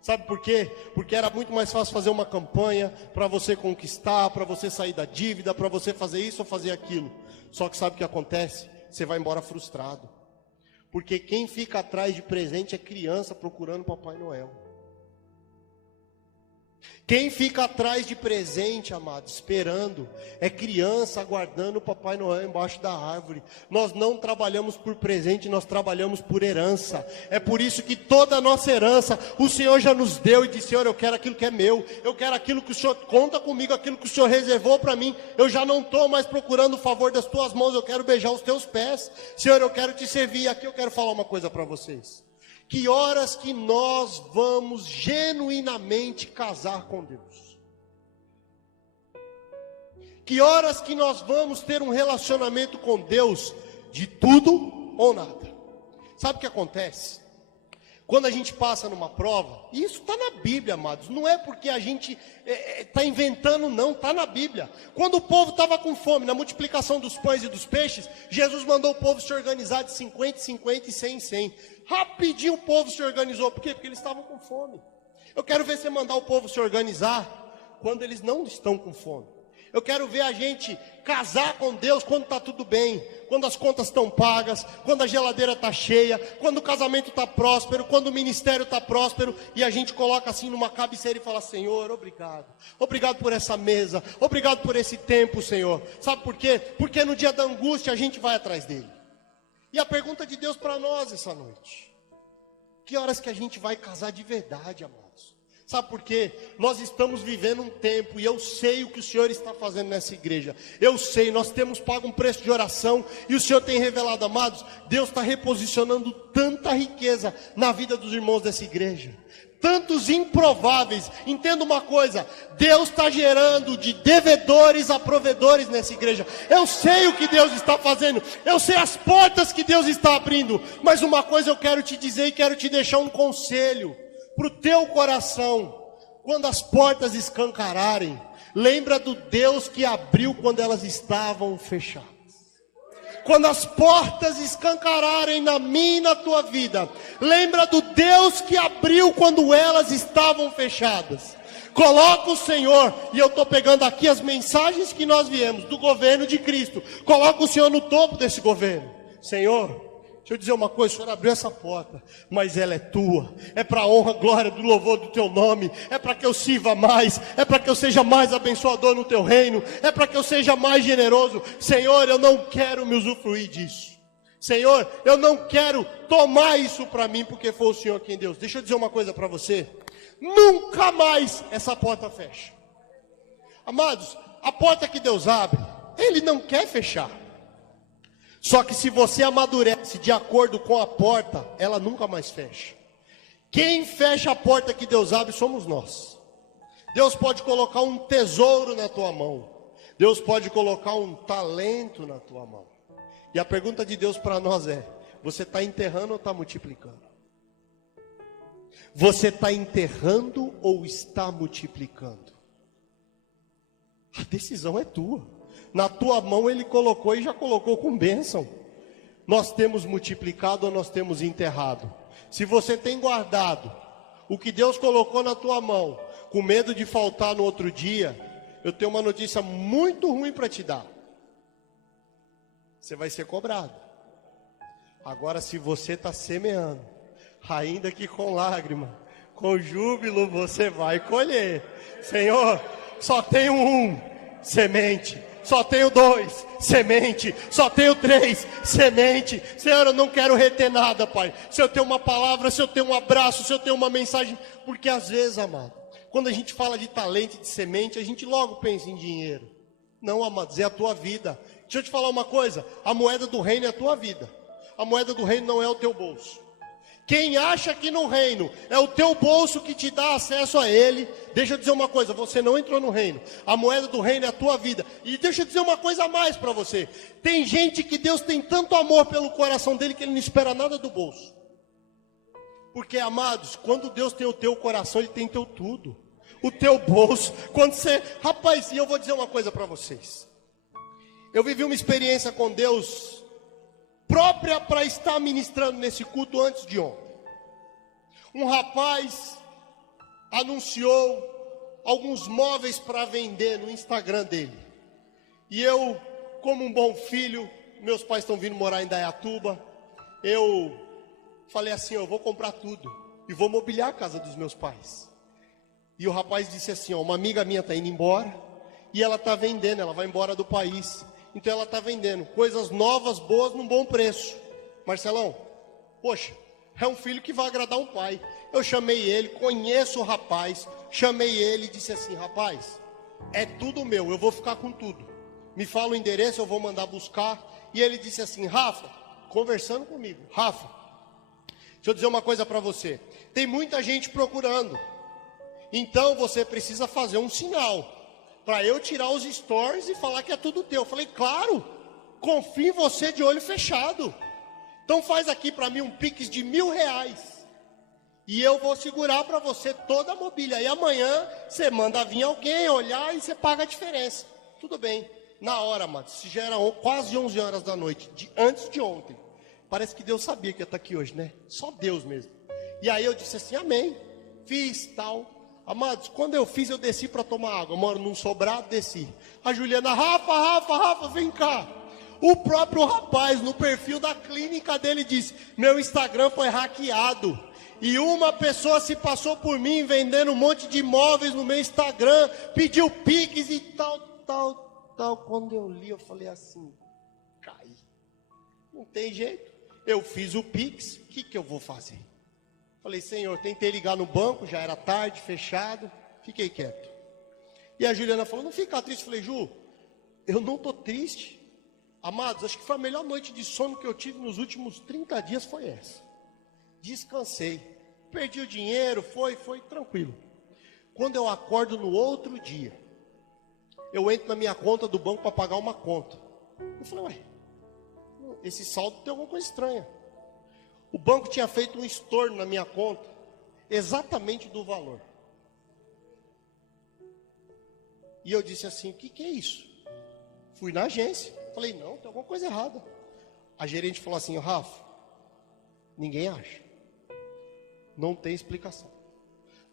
Sabe por quê? Porque era muito mais fácil fazer uma campanha para você conquistar, para você sair da dívida, para você fazer isso ou fazer aquilo. Só que sabe o que acontece? Você vai embora frustrado. Porque quem fica atrás de presente é criança procurando Papai Noel. Quem fica atrás de presente, amado, esperando, é criança aguardando o Papai Noel embaixo da árvore. Nós não trabalhamos por presente, nós trabalhamos por herança. É por isso que toda a nossa herança, o Senhor já nos deu e disse: Senhor, eu quero aquilo que é meu. Eu quero aquilo que o Senhor conta comigo, aquilo que o Senhor reservou para mim. Eu já não estou mais procurando o favor das tuas mãos, eu quero beijar os teus pés. Senhor, eu quero te servir. E aqui eu quero falar uma coisa para vocês. Que horas que nós vamos genuinamente casar com Deus? Que horas que nós vamos ter um relacionamento com Deus de tudo ou nada? Sabe o que acontece? Quando a gente passa numa prova, e isso está na Bíblia, amados, não é porque a gente está inventando, não, está na Bíblia. Quando o povo estava com fome, na multiplicação dos pães e dos peixes, Jesus mandou o povo se organizar de 50, 50 e 100 em 100. Rapidinho o povo se organizou, por quê? Porque eles estavam com fome. Eu quero ver você mandar o povo se organizar quando eles não estão com fome. Eu quero ver a gente casar com Deus quando está tudo bem, quando as contas estão pagas, quando a geladeira está cheia, quando o casamento está próspero, quando o ministério está próspero, e a gente coloca assim numa cabeceira e fala: Senhor, obrigado. Obrigado por essa mesa, obrigado por esse tempo, Senhor. Sabe por quê? Porque no dia da angústia a gente vai atrás dele. E a pergunta de Deus para nós essa noite: que horas que a gente vai casar de verdade, amados? Sabe por quê? Nós estamos vivendo um tempo, e eu sei o que o Senhor está fazendo nessa igreja. Eu sei, nós temos pago um preço de oração, e o Senhor tem revelado, amados, Deus está reposicionando tanta riqueza na vida dos irmãos dessa igreja. Tantos improváveis. Entenda uma coisa: Deus está gerando de devedores a provedores nessa igreja. Eu sei o que Deus está fazendo, eu sei as portas que Deus está abrindo. Mas uma coisa eu quero te dizer e quero te deixar um conselho para o teu coração: quando as portas escancararem, lembra do Deus que abriu quando elas estavam fechadas. Quando as portas escancararem na minha e na tua vida, lembra do Deus que abriu quando elas estavam fechadas. Coloca o Senhor, e eu estou pegando aqui as mensagens que nós viemos do governo de Cristo. Coloca o Senhor no topo desse governo. Senhor, deixa eu dizer uma coisa: o Senhor abriu essa porta, mas ela é tua. É para a honra, glória, do louvor do teu nome. É para que eu sirva mais. É para que eu seja mais abençoador no teu reino. É para que eu seja mais generoso. Senhor, eu não quero me usufruir disso. Senhor, eu não quero tomar isso para mim, porque foi o Senhor quem deu. Deixa eu dizer uma coisa para você: nunca mais essa porta fecha. Amados, a porta que Deus abre, Ele não quer fechar. Só que se você amadurece de acordo com a porta, ela nunca mais fecha. Quem fecha a porta que Deus abre somos nós. Deus pode colocar um tesouro na tua mão. Deus pode colocar um talento na tua mão. E a pergunta de Deus para nós é: você está enterrando ou está multiplicando? Você está enterrando ou está multiplicando? A decisão é tua. Na tua mão Ele colocou, e já colocou com bênção. Nós temos multiplicado ou nós temos enterrado? Se você tem guardado o que Deus colocou na tua mão, com medo de faltar no outro dia, eu tenho uma notícia muito ruim para te dar: você vai ser cobrado. Agora, se você está semeando, ainda que com lágrima, com júbilo você vai colher. Senhor, só tenho um, semente. Só tenho 2, semente. Só tenho 3, semente. Senhor, eu não quero reter nada, Pai. Se eu tenho uma palavra, se eu tenho um abraço, se eu tenho uma mensagem. Porque às vezes, amado, quando a gente fala de talento e de semente, a gente logo pensa em dinheiro. Não, amados, é a tua vida. Deixa eu te falar uma coisa: a moeda do reino é a tua vida. A moeda do reino não é o teu bolso. Quem acha que no reino é o teu bolso que te dá acesso a ele, deixa eu dizer uma coisa: você não entrou no reino. A moeda do reino é a tua vida. E deixa eu dizer uma coisa a mais para você: tem gente que Deus tem tanto amor pelo coração dele que ele não espera nada do bolso. Porque, amados, quando Deus tem o teu coração, Ele tem teu tudo. O teu bolso, quando você... Rapaz, e eu vou dizer uma coisa para vocês. Eu vivi uma experiência com Deus própria para estar ministrando nesse culto antes de ontem. Um rapaz anunciou alguns móveis para vender no Instagram dele. E eu, como um bom filho, meus pais estão vindo morar em Dayatuba, eu falei assim, eu vou comprar tudo e vou mobiliar a casa dos meus pais. E o rapaz disse assim, ó, uma amiga minha está indo embora e ela está vendendo, ela vai embora do país. Então ela está vendendo coisas novas, boas, num bom preço. Marcelão, poxa, é um filho que vai agradar um pai. Eu chamei ele, conheço o rapaz, chamei ele e disse assim, rapaz, é tudo meu, eu vou ficar com tudo. Me fala o endereço, eu vou mandar buscar. E ele disse assim, Rafa, conversando comigo, Rafa, deixa eu dizer uma coisa para você. Tem muita gente procurando. Então você precisa fazer um sinal para eu tirar os stories e falar que é tudo teu. Eu falei, claro, confio em você de olho fechado. Então faz aqui para mim um Pix de R$1.000. E eu vou segurar para você toda a mobília. E amanhã você manda vir alguém olhar e você paga a diferença. Tudo bem. Na hora, mano, se já era quase 11 horas da noite, antes de ontem. Parece que Deus sabia que ia estar aqui hoje, né? Só Deus mesmo. E aí eu disse assim, amém. Fiz tal. Amados, quando eu fiz, eu desci para tomar água. Eu moro num sobrado, desci. A Juliana, Rafa, vem cá. O próprio rapaz, no perfil da clínica dele, disse, meu Instagram foi hackeado. E uma pessoa se passou por mim, vendendo um monte de imóveis no meu Instagram, pediu Pix e tal. Quando eu li, eu falei assim, caí. Não tem jeito. Eu fiz o Pix, o que eu vou fazer? Falei, Senhor, tentei ligar no banco, já era tarde, fechado, fiquei quieto. E a Juliana falou, não fica triste. Falei, Ju, eu não estou triste. Amados, acho que foi a melhor noite de sono que eu tive nos últimos 30 dias, foi essa. Descansei, perdi o dinheiro, foi tranquilo. Quando eu acordo no outro dia, eu entro na minha conta do banco para pagar uma conta. Eu falei, ué, esse saldo tem alguma coisa estranha. O banco tinha feito um estorno na minha conta, exatamente do valor. E eu disse assim, o que é isso? Fui na agência, falei, não, tem alguma coisa errada. A gerente falou assim, Rafa, ninguém acha. Não tem explicação.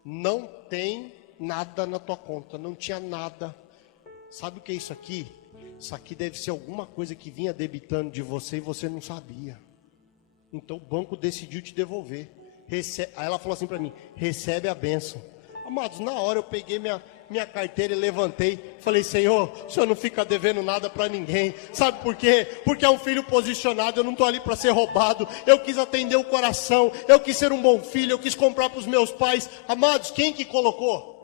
Não tem nada na tua conta, não tinha nada. Sabe o que é isso aqui? Isso aqui deve ser alguma coisa que vinha debitando de você e você não sabia. Então o banco decidiu te devolver. Aí ela falou assim para mim, recebe a bênção. Amados, na hora eu peguei minha carteira e levantei. Falei, Senhor, o Senhor não fica devendo nada para ninguém. Sabe por quê? Porque é um filho posicionado, eu não estou ali para ser roubado. Eu quis atender o coração, eu quis ser um bom filho, eu quis comprar para os meus pais. Amados, quem que colocou?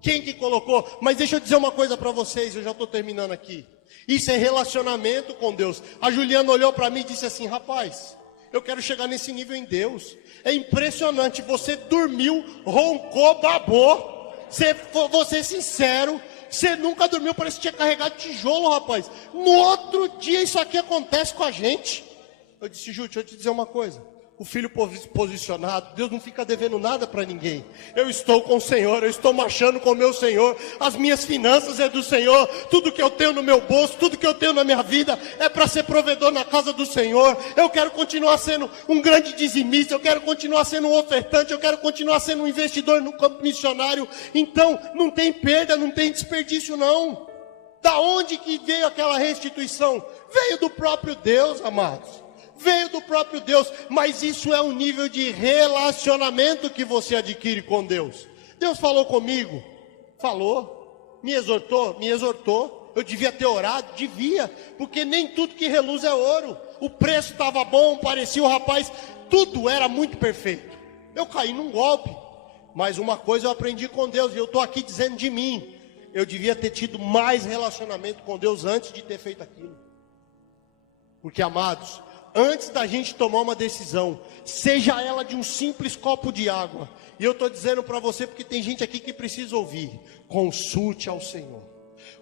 Quem que colocou? Mas deixa eu dizer uma coisa para vocês, eu já estou terminando aqui. Isso é relacionamento com Deus. A Juliana olhou para mim e disse assim, rapaz, eu quero chegar nesse nível em Deus. É impressionante, você dormiu, roncou, babou. Vou ser sincero, você nunca dormiu, parece que tinha carregado tijolo, rapaz. No outro dia isso aqui acontece com a gente. Eu disse, Ju, deixa eu te dizer uma coisa. O filho posicionado, Deus não fica devendo nada para ninguém. Eu estou com o Senhor, eu estou marchando com o meu Senhor. As minhas finanças é do Senhor. Tudo que eu tenho no meu bolso, tudo que eu tenho na minha vida é para ser provedor na casa do Senhor. Eu quero continuar sendo um grande dizimista, eu quero continuar sendo um ofertante, eu quero continuar sendo um investidor no campo missionário. Então, não tem perda, não tem desperdício não. Da onde que veio aquela restituição? Veio do próprio Deus, amados. Veio do próprio Deus, mas isso é um nível de relacionamento que você adquire com Deus. Deus falou comigo, falou, me exortou, eu devia ter orado, devia, porque nem tudo que reluz é ouro. O preço estava bom, parecia o rapaz, tudo era muito perfeito. Eu caí num golpe, mas uma coisa eu aprendi com Deus, e eu estou aqui dizendo de mim, eu devia ter tido mais relacionamento com Deus antes de ter feito aquilo. Porque, amados, antes da gente tomar uma decisão, seja ela de um simples copo de água, e eu estou dizendo para você porque tem gente aqui que precisa ouvir, consulte ao Senhor.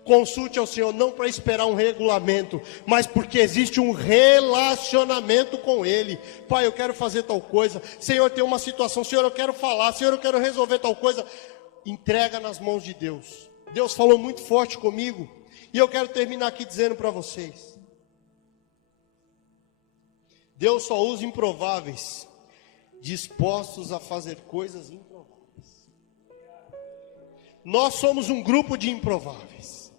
Consulte ao Senhor não para esperar um regulamento, mas porque existe um relacionamento com Ele. Pai, eu quero fazer tal coisa. Senhor, tem uma situação. Senhor, eu quero falar. Senhor, eu quero resolver tal coisa. Entrega nas mãos de Deus. Deus falou muito forte comigo, e eu quero terminar aqui dizendo para vocês, Deus só usa improváveis, dispostos a fazer coisas improváveis. Nós somos um grupo de improváveis.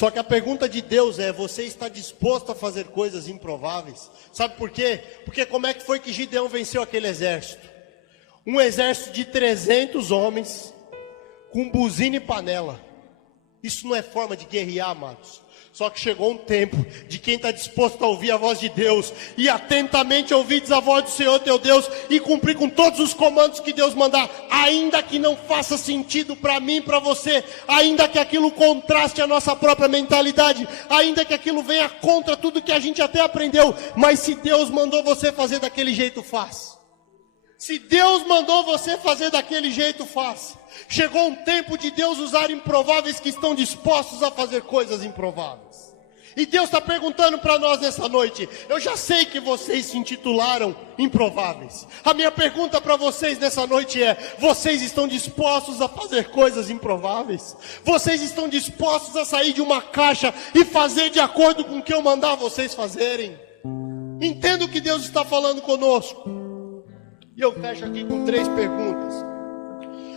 Só que a pergunta de Deus é: você está disposto a fazer coisas improváveis? Sabe por quê? Porque como é que foi que Gideão venceu aquele exército? Um exército de 300 homens, com buzina e panela. Isso não é forma de guerrear, amados. Só que chegou um tempo de quem está disposto a ouvir a voz de Deus e atentamente ouvir a voz do Senhor teu Deus e cumprir com todos os comandos que Deus mandar, ainda que não faça sentido para mim e para você, ainda que aquilo contraste a nossa própria mentalidade, ainda que aquilo venha contra tudo que a gente até aprendeu, mas se Deus mandou você fazer daquele jeito, faz. Se Deus mandou você fazer daquele jeito, faz. Chegou um tempo de Deus usar improváveis que estão dispostos a fazer coisas improváveis. E Deus está perguntando para nós nessa noite. Eu já sei que vocês se intitularam improváveis. A minha pergunta para vocês nessa noite é: vocês estão dispostos a fazer coisas improváveis? Vocês estão dispostos a sair de uma caixa e fazer de acordo com o que eu mandar vocês fazerem? Entenda o que Deus está falando conosco. E eu fecho aqui com 3 perguntas.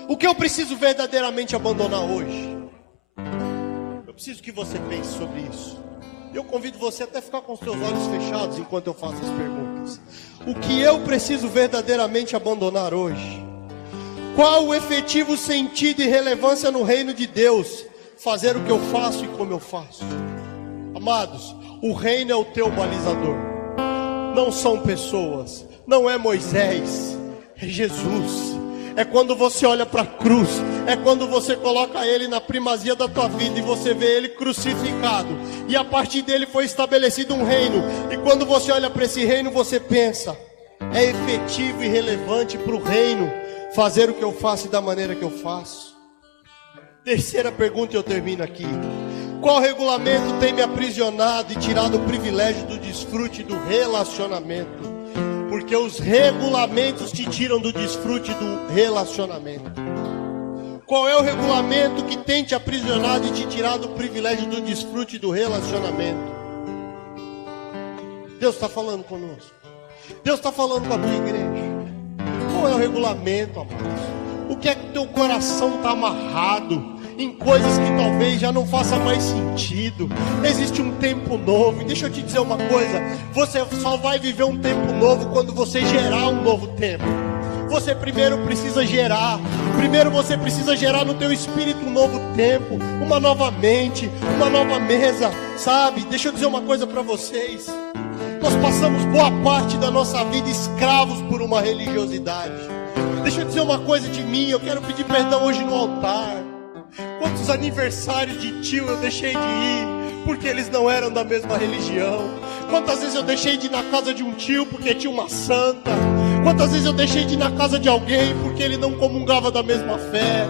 O que eu preciso verdadeiramente abandonar hoje? Eu preciso que você pense sobre isso. Eu convido você até a ficar com os seus olhos fechados enquanto eu faço as perguntas. O que eu preciso verdadeiramente abandonar hoje? Qual o efetivo sentido e relevância no reino de Deus? Fazer o que eu faço e como eu faço. Amados, o reino é o teu balizador. Não são pessoas. Não é Moisés, é Jesus. É quando você olha para a cruz, é quando você coloca Ele na primazia da tua vida e você vê Ele crucificado. E a partir dele foi estabelecido um reino. E quando você olha para esse reino, você pensa: é efetivo e relevante para o reino fazer o que eu faço e da maneira que eu faço? Terceira pergunta e eu termino aqui. Qual regulamento tem me aprisionado e tirado o privilégio do desfrute do relacionamento? Porque os regulamentos te tiram do desfrute do relacionamento. Qual é o regulamento que tem te aprisionado e te tirado o privilégio do desfrute do relacionamento? Deus está falando conosco. Deus está falando com a tua igreja. Qual é o regulamento, amados? O que é que teu coração está amarrado em coisas que talvez já não faça mais sentido? Existe um tempo novo. E deixa eu te dizer uma coisa: você só vai viver um tempo novo quando você gerar um novo tempo. Você primeiro precisa gerar. Primeiro você precisa gerar no teu espírito um novo tempo, uma nova mente, uma nova mesa, sabe? Deixa eu dizer uma coisa para vocês. Nós passamos boa parte da nossa vida escravos por uma religiosidade. Deixa eu dizer uma coisa de mim. Eu quero pedir perdão hoje no altar. Quantos aniversários de tio eu deixei de ir porque eles não eram da mesma religião? Quantas vezes eu deixei de ir na casa de um tio porque tinha uma santa? Quantas vezes eu deixei de ir na casa de alguém porque ele não comungava da mesma fé?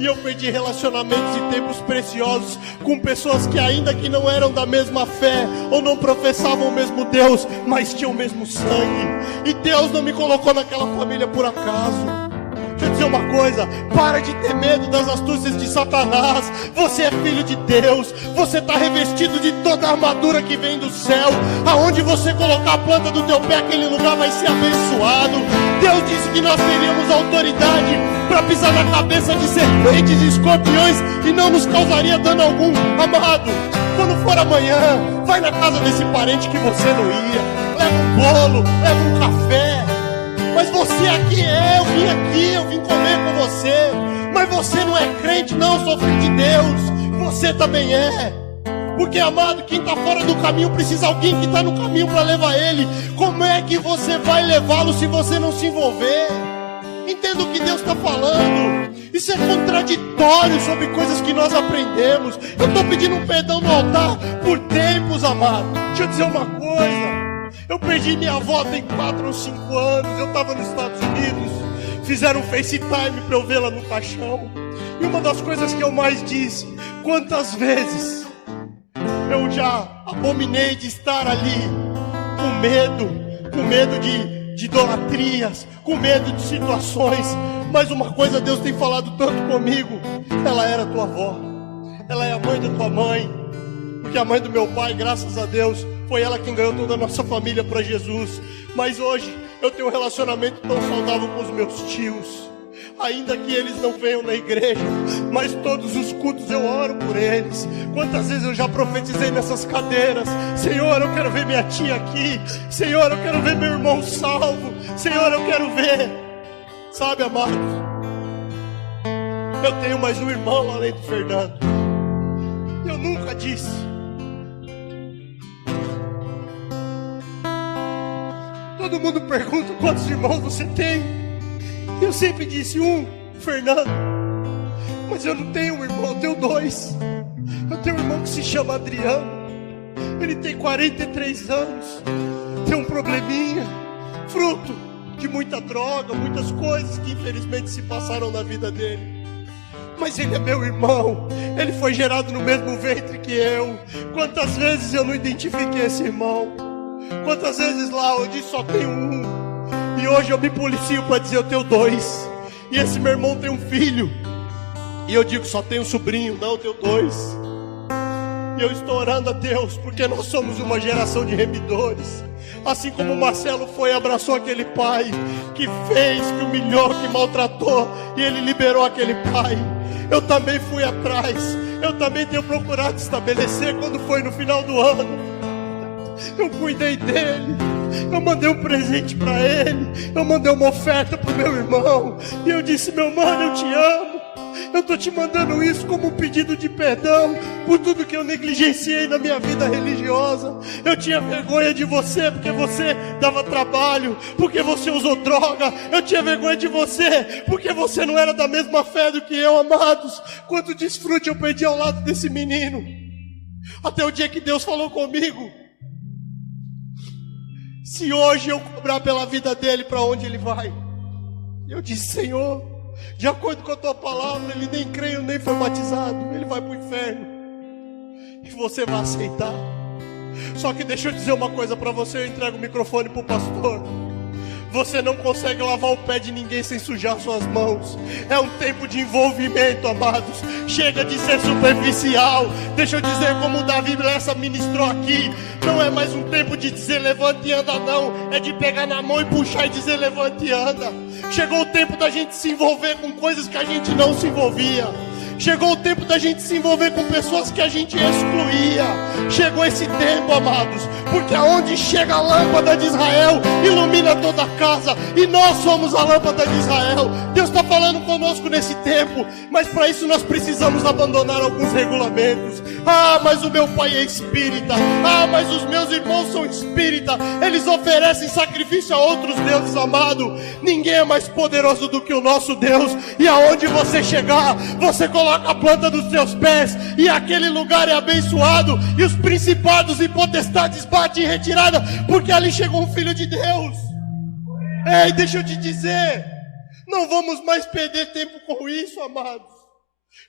E eu perdi relacionamentos e tempos preciosos com pessoas que ainda que não eram da mesma fé ou não professavam o mesmo Deus, mas tinham o mesmo sangue. E Deus não me colocou naquela família por acaso. Deixa eu dizer uma coisa: para de ter medo das astúcias de Satanás. Você é filho de Deus. Você está revestido de toda a armadura que vem do céu. Aonde você colocar a planta do teu pé, aquele lugar vai ser abençoado. Deus disse que nós teríamos autoridade para pisar na cabeça de serpentes e escorpiões e não nos causaria dano algum. Amado, quando for amanhã, vai na casa desse parente que você não ia. Leva um bolo, leva um café. Mas você aqui eu vim comer com você. Mas você não é crente, não, eu sou filho de Deus. Você também é. Porque, amado, quem está fora do caminho precisa de alguém que está no caminho para levar ele. Como é que você vai levá-lo se você não se envolver? Entenda o que Deus está falando. Isso é contraditório sobre coisas que nós aprendemos. Eu estou pedindo um perdão no altar por tempos, amado. Deixa eu dizer uma coisa. Eu perdi minha avó tem 4 ou 5 anos. Eu estava nos Estados Unidos. Fizeram um FaceTime para eu vê-la no caixão. E uma das coisas que eu mais disse: quantas vezes eu já abominei de estar ali com medo de idolatrias, com medo de situações. Mas uma coisa Deus tem falado tanto comigo: ela era tua avó, ela é a mãe da tua mãe. Porque a mãe do meu pai, graças a Deus, foi ela quem ganhou toda a nossa família para Jesus. Mas hoje eu tenho um relacionamento tão saudável com os meus tios. Ainda que eles não venham na igreja, mas todos os cultos eu oro por eles. Quantas vezes eu já profetizei nessas cadeiras: Senhor, eu quero ver minha tia aqui. Senhor, eu quero ver meu irmão salvo. Senhor, eu quero ver. Sabe, amados, eu tenho mais um irmão além do Fernando. Eu nunca disse. Todo mundo pergunta quantos irmãos você tem. Eu sempre disse um, Fernando. Mas eu não tenho um irmão, eu tenho dois. Eu tenho um irmão que se chama Adriano. Ele tem 43 anos. Tem um probleminha, fruto de muita droga, muitas coisas que infelizmente se passaram na vida dele. Mas ele é meu irmão. Ele foi gerado no mesmo ventre que eu. Quantas vezes eu não identifiquei esse irmão? Quantas vezes lá eu disse só tenho um. E hoje eu me policio para dizer eu tenho dois. E esse meu irmão tem um filho. E eu digo só tenho um sobrinho. Não, eu tenho dois. E eu estou orando a Deus, porque nós somos uma geração de remidores. Assim como o Marcelo foi e abraçou aquele pai que fez, que humilhou, que maltratou, e ele liberou aquele pai. Eu também fui atrás. Eu também tenho procurado estabelecer. Quando foi no final do ano, eu cuidei dele. Eu mandei um presente para ele. Eu mandei uma oferta para o meu irmão. E eu disse: meu mano, eu te amo. Eu estou te mandando isso como um pedido de perdão por tudo que eu negligenciei na minha vida religiosa. Eu tinha vergonha de você porque você dava trabalho, porque você usou droga. Eu tinha vergonha de você porque você não era da mesma fé do que eu, amados. Quanto desfrute eu perdi ao lado desse menino. Até o dia que Deus falou comigo: se hoje eu cobrar pela vida dele, para onde ele vai? Eu disse: Senhor, de acordo com a tua palavra, ele nem creio, nem foi batizado. Ele vai para o inferno. E você vai aceitar. Só que deixa eu dizer uma coisa para você. Eu entrego o microfone para o pastor. Você não consegue lavar o pé de ninguém sem sujar suas mãos. É um tempo de envolvimento, amados. Chega de ser superficial. Deixa eu dizer como o Davi Lessa ministrou aqui. Não é mais um tempo de dizer levante e anda, não. É de pegar na mão e puxar e dizer levante e anda. Chegou o tempo da gente se envolver com coisas que a gente não se envolvia. Chegou o tempo da gente se envolver com pessoas que a gente excluía. Chegou esse tempo, amados, porque aonde chega a lâmpada de Israel, ilumina toda a casa. E nós somos a lâmpada de Israel. Deus está falando conosco nesse tempo. Mas para isso nós precisamos abandonar alguns regulamentos. Ah, mas o meu pai é espírita. Ah, mas os meus irmãos são espírita. Eles oferecem sacrifício a outros deuses, amado. Ninguém é mais poderoso do que o nosso Deus. E aonde você chegar, você coloca a planta dos seus pés, e aquele lugar é abençoado, e os principados e potestades batem em retirada, porque ali chegou um filho de Deus. Ei, deixa eu te dizer, não vamos mais perder tempo com isso, amados.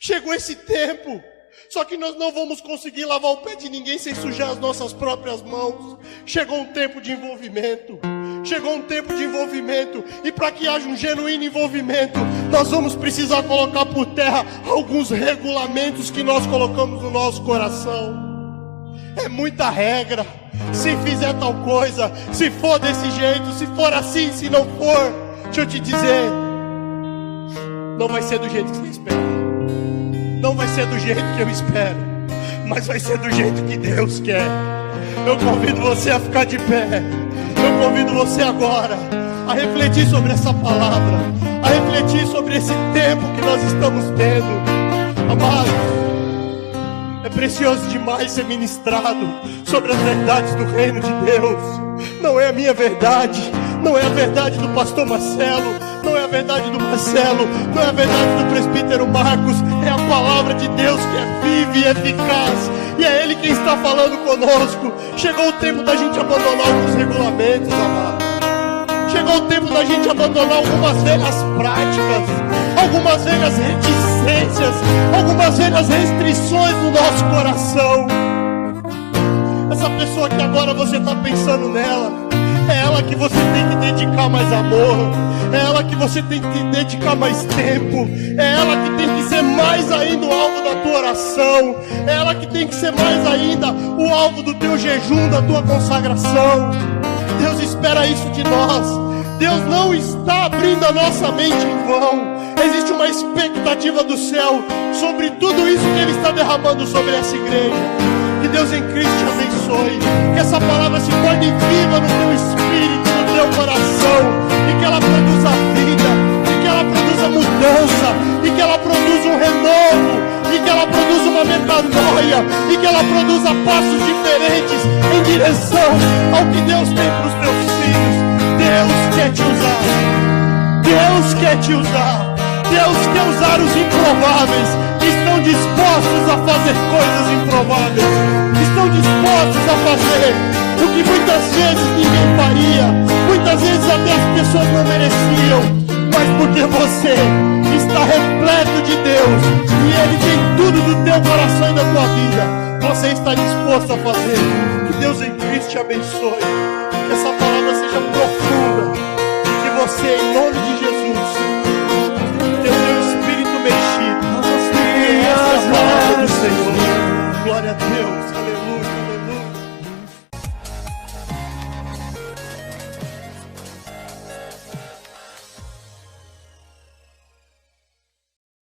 Chegou esse tempo. Só que nós não vamos conseguir lavar o pé de ninguém sem sujar as nossas próprias mãos. Chegou um tempo de envolvimento. Chegou um tempo de envolvimento. E para que haja um genuíno envolvimento, nós vamos precisar colocar por terra alguns regulamentos que nós colocamos no nosso coração. É muita regra. Se fizer tal coisa, se for desse jeito, se for assim, se não for, deixa eu te dizer, não vai ser do jeito que você espera. Não vai ser do jeito que eu espero, mas vai ser do jeito que Deus quer. Eu convido você a ficar de pé. Eu convido você agora a refletir sobre essa palavra, a refletir sobre esse tempo que nós estamos tendo. Amados, é precioso demais ser ministrado sobre as verdades do reino de Deus. Não é a minha verdade, não é a verdade do pastor Marcelo, não é a verdade do Marcelo, não é a verdade do presbítero Marcos. É a palavra de Deus que é viva e eficaz, e é Ele quem está falando conosco. Chegou o tempo da gente abandonar alguns regulamentos, amado. Chegou o tempo da gente abandonar algumas velhas práticas, algumas velhas reticências, algumas velhas restrições no nosso coração. Essa pessoa que agora você está pensando nela, é ela que você tem que dedicar mais amor, é ela que você tem que dedicar mais tempo, é ela que tem que ser mais ainda o alvo da tua oração, é ela que tem que ser mais ainda o alvo do teu jejum, da tua consagração. Deus espera isso de nós. Deus não está abrindo a nossa mente em vão. Existe uma expectativa do céu sobre tudo isso que Ele está derramando sobre essa igreja. Que Deus em Cristo te abençoe. Que essa palavra se torne viva no teu espírito, no teu coração. E que ela produza vida. E que ela produza mudança. E que ela produza um renovo. E que ela produza uma metanoia. E que ela produza passos diferentes em direção ao que Deus tem para os teus filhos. Deus quer te usar. Deus quer te usar. Deus quer usar os improváveis. Estão dispostos a fazer coisas improváveis. Estão dispostos a fazer o que muitas vezes ninguém faria. Muitas vezes até as pessoas não mereciam. Mas porque você está repleto de Deus e Ele tem tudo do teu coração e da tua vida, você está disposto a fazer. Que Deus em Cristo te abençoe. Que essa palavra seja profunda. Que você, em nome